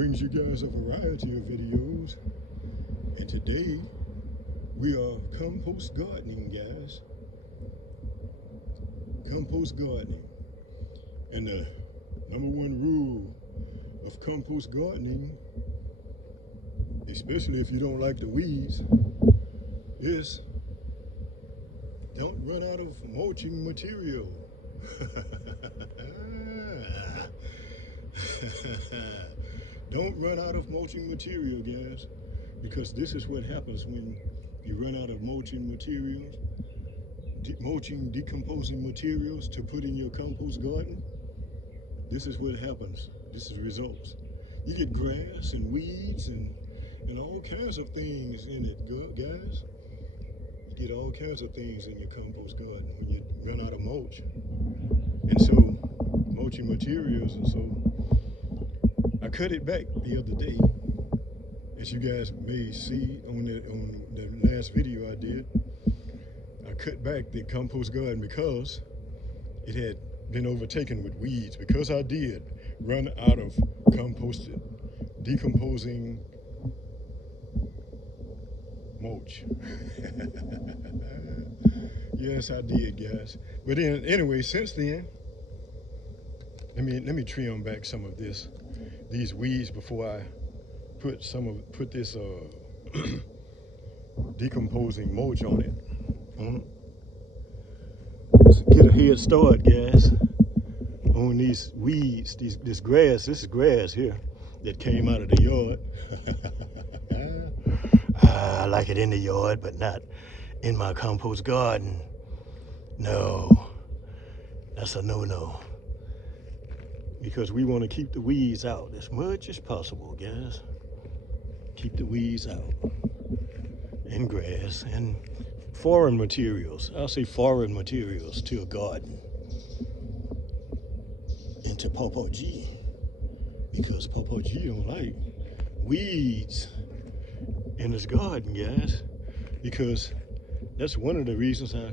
brings you guys a variety of videos. And today we are compost gardening, guys. Compost gardening. And the number one rule of compost gardening, especially if you don't like the weeds, is don't run out of mulching material. Don't run out of mulching material, guys, because this is what happens when you run out of mulching materials, decomposing materials to put in your compost garden. This is what happens. This is results. You get grass and weeds and all kinds of things in it, guys. You get all kinds of things in your compost garden when you run out of mulch. And so, mulching materials, and so I cut it back the other day, as you guys may see on the last video I did. I cut back the compost garden because it had been overtaken with weeds, because I did run out of composted, decomposing mulch. Yes, I did, guys. But then, anyway, since then, let me trim back some of these weeds before I put this decomposing mulch on it. Let's get a head start, guys, on these weeds, this grass. This is grass here that came out of the yard. I like it in the yard, but not in my compost garden. No, that's a no-no. Because we want to keep the weeds out as much as possible, guys. Keep the weeds out. And grass and foreign materials. I'll say foreign materials to a garden. And to Papa G. Because Papa G don't like weeds in his garden, guys. Because that's one of the reasons I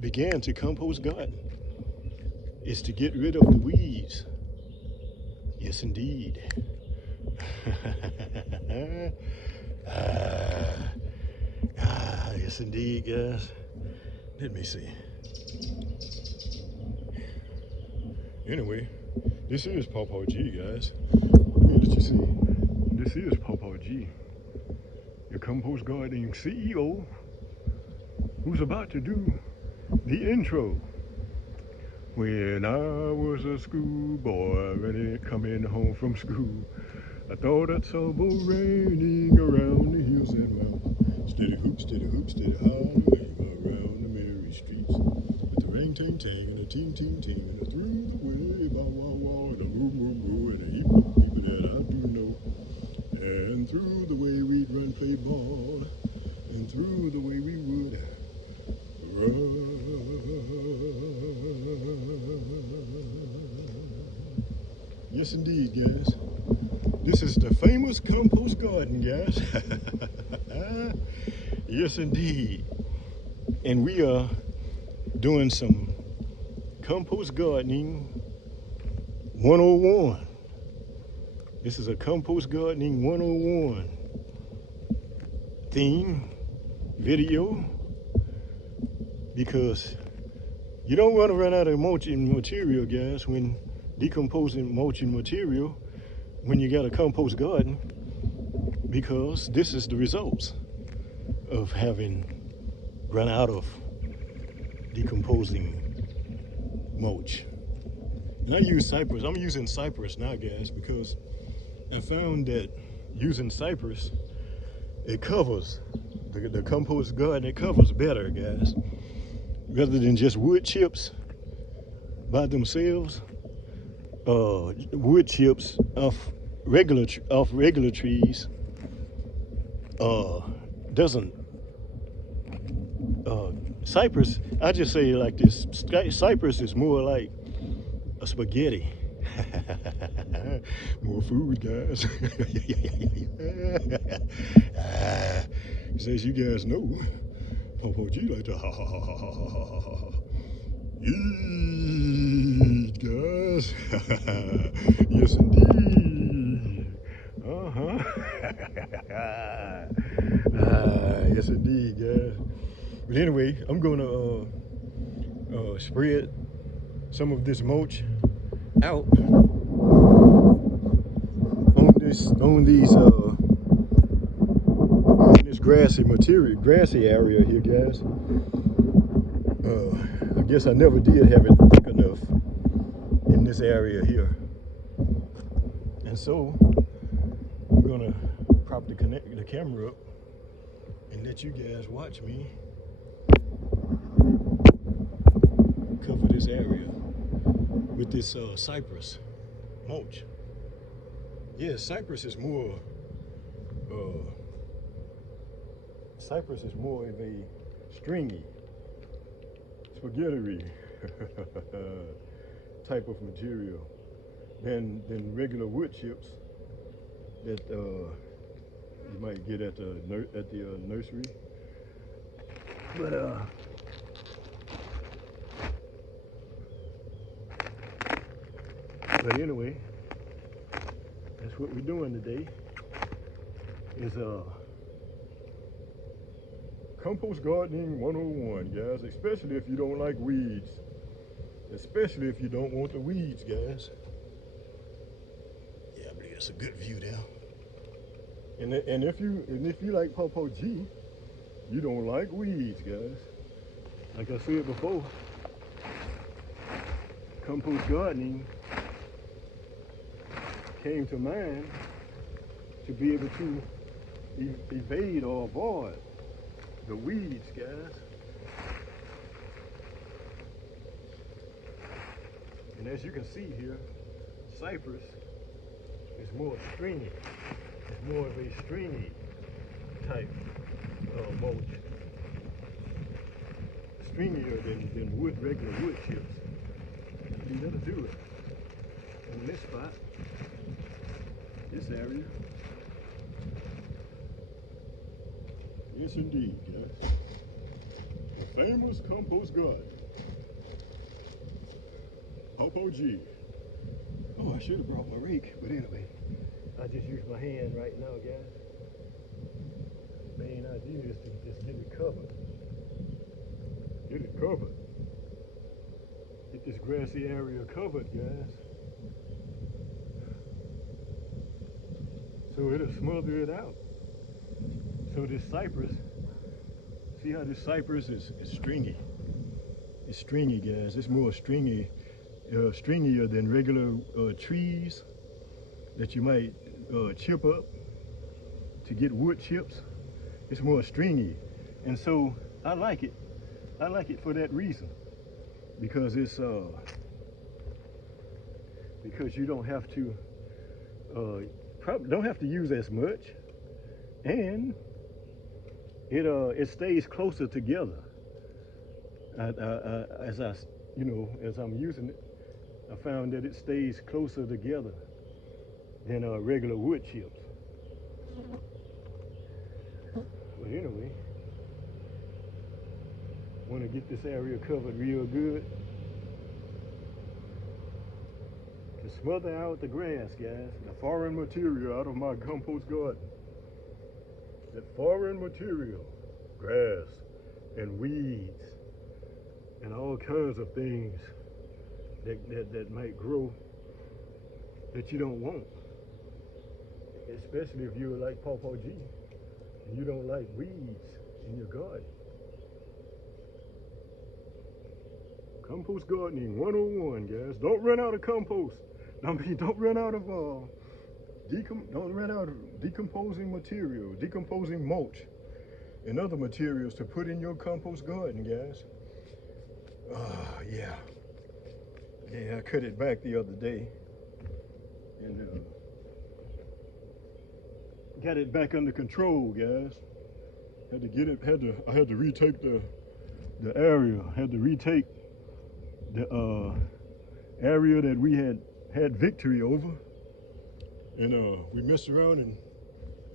began to compost garden, is to get rid of the weeds. Yes, indeed. Yes, indeed, guys. Let me see. Anyway, this is Papa G, guys. Let you see. This is Papa G, your compost gardening CEO, who's about to do the intro. When I was a schoolboy, coming home from school, I thought I saw a boat raining around the hills and mountains. Steady hoop, steady hallelujah, around the merry streets. With the ring, ting, ting, and the ting, ting, ting, and the through the way, bow, wow, wow, and the moo, moo, moo, and a heap of people that I do know. And through the way we'd run, play ball, and through the way we would run. Yes, indeed, guys. This is the famous compost garden, guys. Yes, indeed. And we are doing some compost gardening 101. This is a compost gardening 101 theme video, because you don't want to run out of mulching material, guys, when decomposing mulching material when you got a compost garden, because this is the results of having run out of decomposing mulch. And I use cypress. I'm using cypress now, guys, because I found that using cypress, it covers the compost garden. It covers better, guys, rather than just wood chips by themselves. Wood chips off regular trees doesn't. Cypress, I just say it like this: cypress is more like a spaghetti. More food, guys. As you guys know, Papa G like to ha ha ha ha ha ha ha ha. Eat, guys. Yes, indeed. Uh-huh. Yes, indeed, guys. But anyway, I'm gonna spread some of this mulch out on this grassy area here, guys. I guess I never did have it thick enough in this area here, and so I'm gonna properly connect the camera up and let you guys watch me cover this area with this cypress mulch. Yeah, cypress is more of a stringy, spaghetti type of material than regular wood chips that you might get at the nursery. But anyway, that's what we're doing today. Is compost gardening 101, guys. Especially if you don't like weeds. Especially if you don't want the weeds, guys. Yeah, I believe that's a good view there. And if you like Pawpaw G, you don't like weeds, guys. Like I said before, compost gardening came to mind to be able to evade or avoid the weeds, guys. And as you can see here, cypress is more stringy. It's more of a stringy type mulch. Stringier than regular wood chips. You gotta do it. On this spot, this area. Yes, indeed, guys. The famous compost garden. Pawpaw G. Oh, I should have brought my rake, but anyway, I just use my hand right now, guys. The main idea is to just get it covered. Get it covered. Get this grassy area covered, guys. So it'll smother it out. So this cypress, see how this cypress is stringy. It's stringy, guys. It's more stringier than regular trees that you might chip up to get wood chips. It's more stringy, and so I like it. I like it for that reason, because it's because you don't have to probably don't have to use as much, and it stays closer together. As I'm using it, I found that it stays closer together than regular wood chips. But anyway, want to get this area covered real good to smother out the grass, guys. The foreign material out of my compost garden. That foreign material, grass and weeds and all kinds of things that might grow that you don't want. Especially if you're like Pawpaw G and you don't like weeds in your garden. Compost gardening 101, guys. Don't run out of compost. Don't run out of decomposing material, decomposing mulch, and other materials to put in your compost garden, guys. Yeah, I cut it back the other day, and got it back under control, guys. I had to retake the area. Had to retake the area that we had victory over, and we messed around and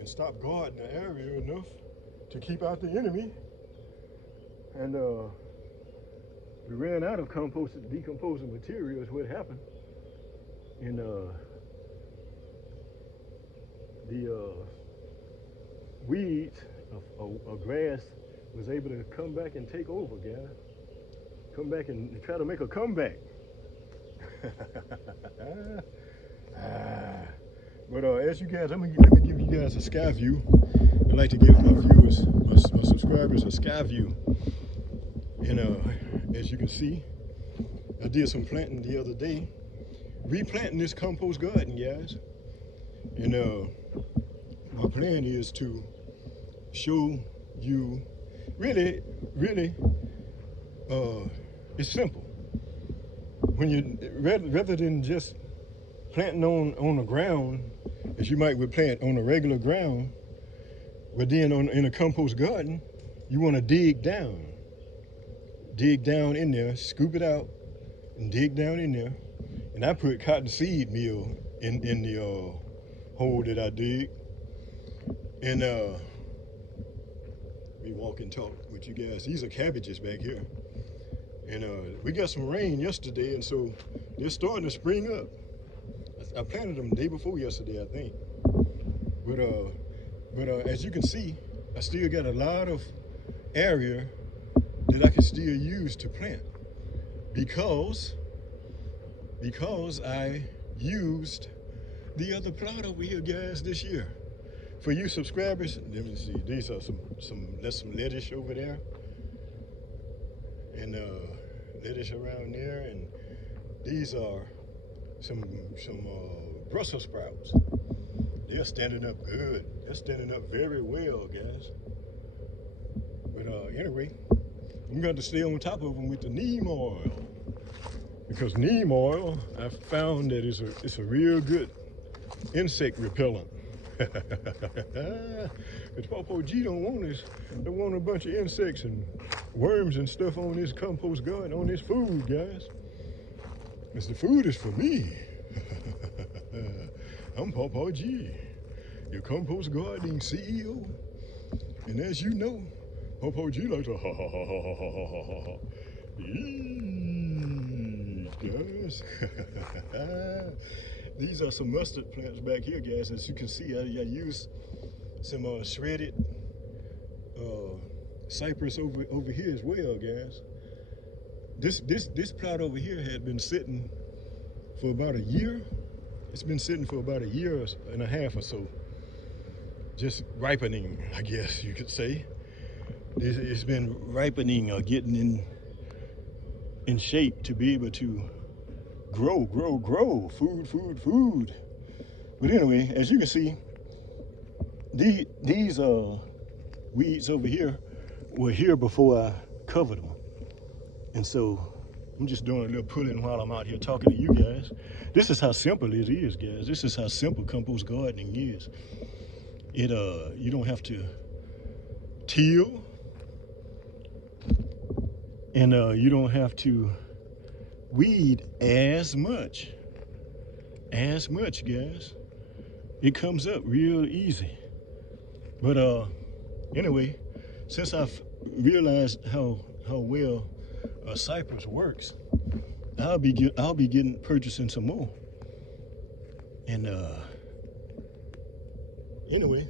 stopped guarding the area enough to keep out the enemy, and we ran out of decomposing material is what happened. And the weeds of grass was able to come back and take over, guys. Come back and try to make a comeback. But as you guys, let me give you guys a sky view. I'd like to give my viewers, my subscribers, a sky view. And as you can see, I did some planting the other day, replanting this compost garden, guys. And my plan is to show you, really, it's simple. When you, rather than just planting on the ground, as you might would plant on a regular ground, but then in a compost garden, you want to dig down in there, scoop it out, and dig down in there. And I put cottonseed meal in the hole that I dig. And we walk and talk with you guys. These are cabbages back here. And we got some rain yesterday, and so they're starting to spring up. I planted them the day before yesterday, I think. But as you can see, I still got a lot of area that I can still use to plant because I used the other plot over here, guys, this year. For you subscribers, let me see, these are some lettuce over there, and lettuce around there, and these are some Brussels sprouts. They're standing up good. They're standing up very well, guys. But anyway, I'm going to stay on top of them with the neem oil, because neem oil, I found that it's a real good insect repellent. Because Popo G don't want a bunch of insects and worms and stuff on this compost garden, on this food, guys. Because the food is for me. I'm Popo G, your compost gardening CEO. And as you know, Popo G likes to eat, guys. These are some mustard plants back here, guys. As you can see, I used some shredded cypress over here as well, guys. This plot over here had been sitting for about a year. It's been sitting for about a year and a half or so, just ripening, I guess you could say. It's been ripening or getting in shape to be able to grow, food. But anyway, as you can see, these weeds over here were here before I covered them. And so I'm just doing a little pulling while I'm out here talking to you guys. This is how simple it is, guys. This is how simple compost gardening is. You don't have to till, and you don't have to weed as much, guys. It comes up real easy. But anyway, since I've realized how well cypress works, I'll be purchasing some more. And anyway,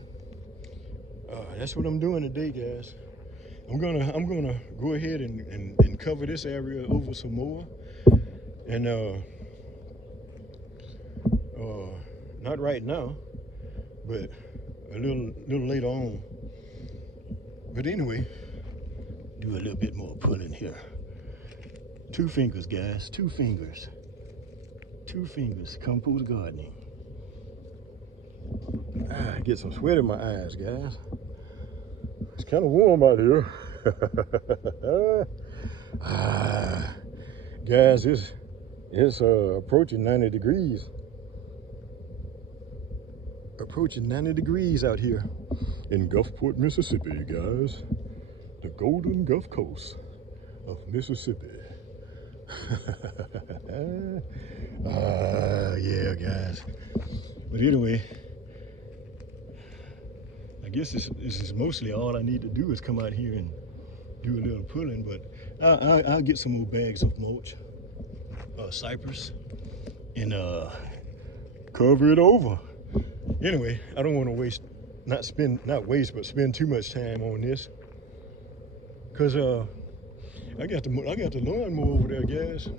that's what I'm doing today, guys. I'm gonna go ahead and cover this area over some more, and not right now, but a little later on. But anyway, do a little bit more pulling here. 2 fingers, guys, 2 fingers. 2 fingers, compost gardening. Get some sweat in my eyes, guys. It's kind of warm out here. Guys, it's approaching 90 degrees. Approaching 90 degrees out here in Gulfport, Mississippi, guys. The Golden Gulf Coast of Mississippi. Yeah, guys. But anyway, I guess this is mostly all I need to do is come out here do a little pulling, but I'll get some more bags of mulch, cypress, and cover it over. Anyway, I don't want to but spend too much time on this, cause I got the lawnmower over there, guys,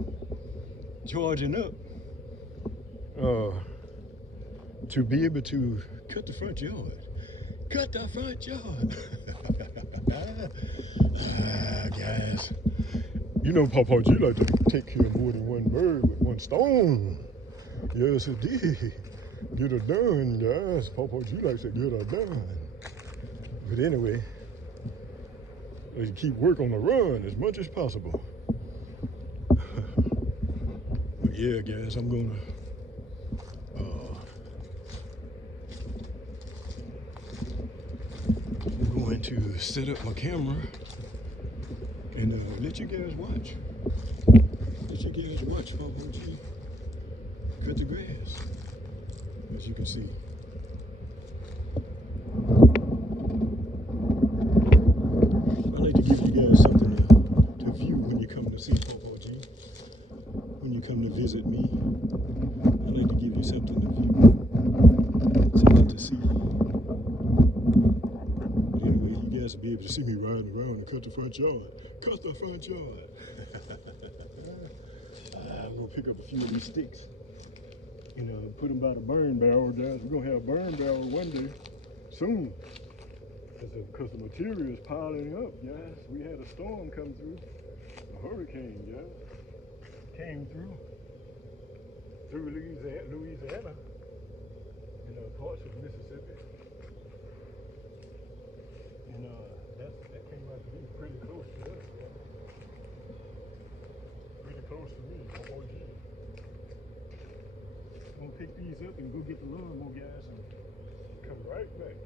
charging up to be able to cut the front yard. Cut the front yard. Guys, you know Papa G like to take care of more than one bird with one stone. Yes, it did. Get her done, guys. Papa G likes to get her done. But anyway, let's keep work on the run as much as possible. But yeah, guys, I'm going to set up my camera and let you guys watch. Let you guys watch Papa G cut the grass, as you can see. I like to give you guys something to view when you come to see Papa G. When you come to visit me, I like to give you something to view, something to see. To be able to see me riding around and cut the front yard. Cut the front yard. I'm gonna pick up a few of these sticks and put them by the burn barrel, guys. We're gonna have a burn barrel one day soon, because the material is piling up, guys. We had a storm come through, a hurricane, guys, came through Louisiana and parts of Mississippi. And that came out to be pretty close to us, yeah. Pretty close to me, Papa G. I'm gonna pick these up and go get the lawnmower, guys, and come right back.